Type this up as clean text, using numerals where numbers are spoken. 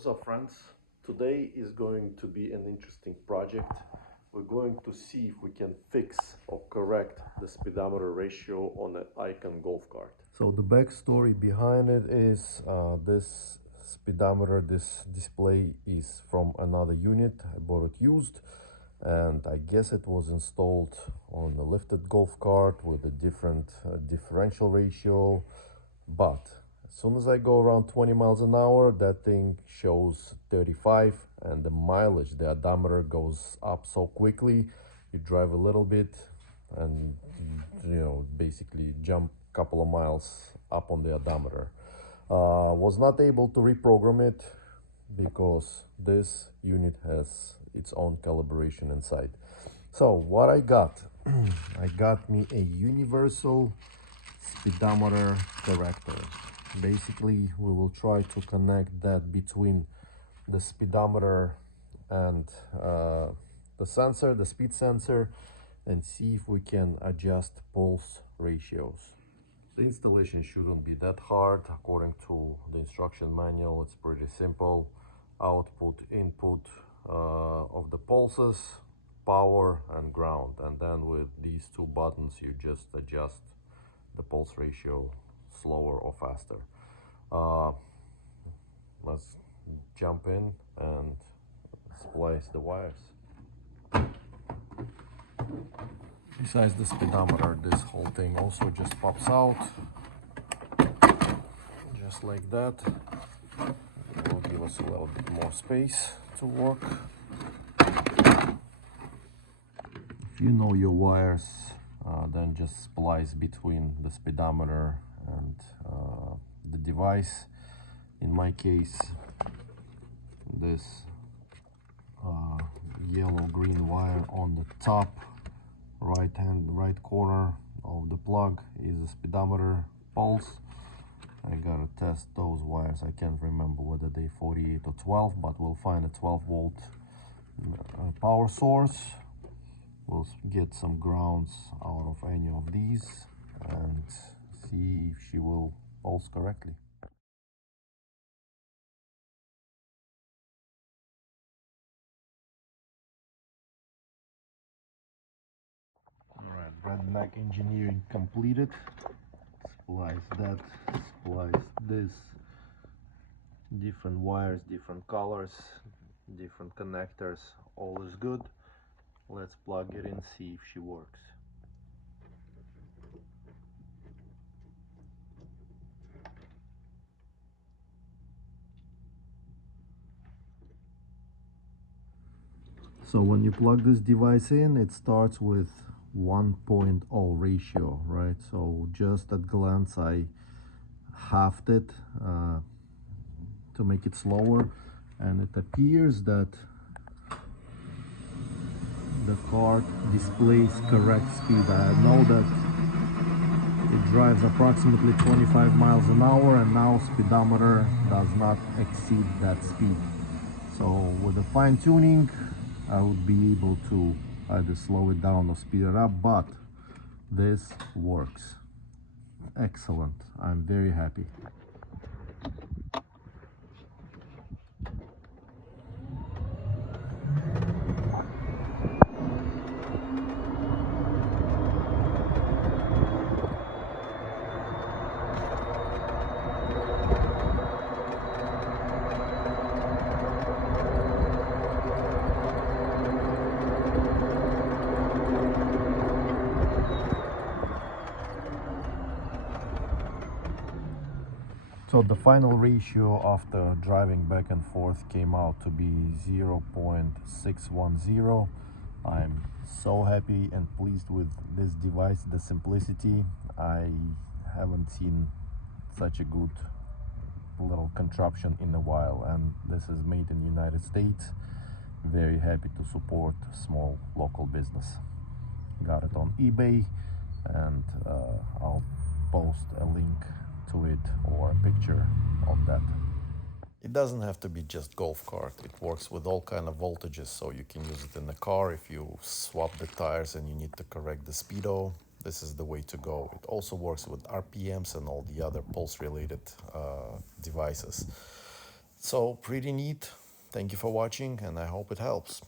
So friends, today is going to be an interesting project. We're going to see if we can fix or correct the speedometer ratio on an Icon golf cart. So the backstory behind it is this speedometer, this display is from another unit. I bought it used and I guess it was installed on a lifted golf cart with a different differential ratio, but as soon as I go around 20 miles an hour, that thing shows 35, and the mileage, the odometer goes up so quickly. You drive a little bit and basically jump a couple of miles up on the odometer. Was not able to reprogram it because this unit has its own calibration inside. So what I got, I got me a universal speedometer corrector. Basically, we will try to connect that between the speedometer and the sensor, the speed sensor, and see if we can adjust pulse ratios. The installation shouldn't be that hard. According to the instruction manual, it's pretty simple. Output, input of the pulses, power and ground. And then with these two buttons, you just adjust the pulse ratio slower or faster. Let's jump in and splice the wires. Besides the speedometer, this whole thing also just pops out, just like that. It will give us a little bit more space to work. If you know your wires, then just splice between the speedometer and the device. In my case, this yellow-green wire on the top right corner of the plug is a speedometer pulse. I gotta test those wires. I can't remember whether they 48 or 12, but we'll find a 12-volt power source. We'll get some grounds out of any of these and see if she will pulse correctly. Alright, redneck engineering completed. Splice that, splice this. Different wires, different colors, different connectors, all is good. Let's plug it in, see if she works. So when you plug this device in, it starts with 1.0 ratio, right? So just at glance I halved it to make it slower, and it appears that the cart displays correct speed. I know that it drives approximately 25 miles an hour, and now speedometer does not exceed that speed. So with the fine tuning, I would be able to either slow it down or speed it up, but this works. Excellent. I'm very happy. So the final ratio after driving back and forth came out to be 0.610. I'm so happy and pleased with this device, the simplicity. I haven't seen such a good little contraption in a while, and this is made in the United States. Very happy to support small local business. Got it on eBay, and I'll post a link to it or a picture of that. It doesn't have to be just golf cart. It works with all kind of voltages, so you can use it in the car if you swap the tires and you need to correct the speedo. This is the way to go. It also works with RPMs and all the other pulse related devices. So pretty neat. Thank you for watching and I hope it helps.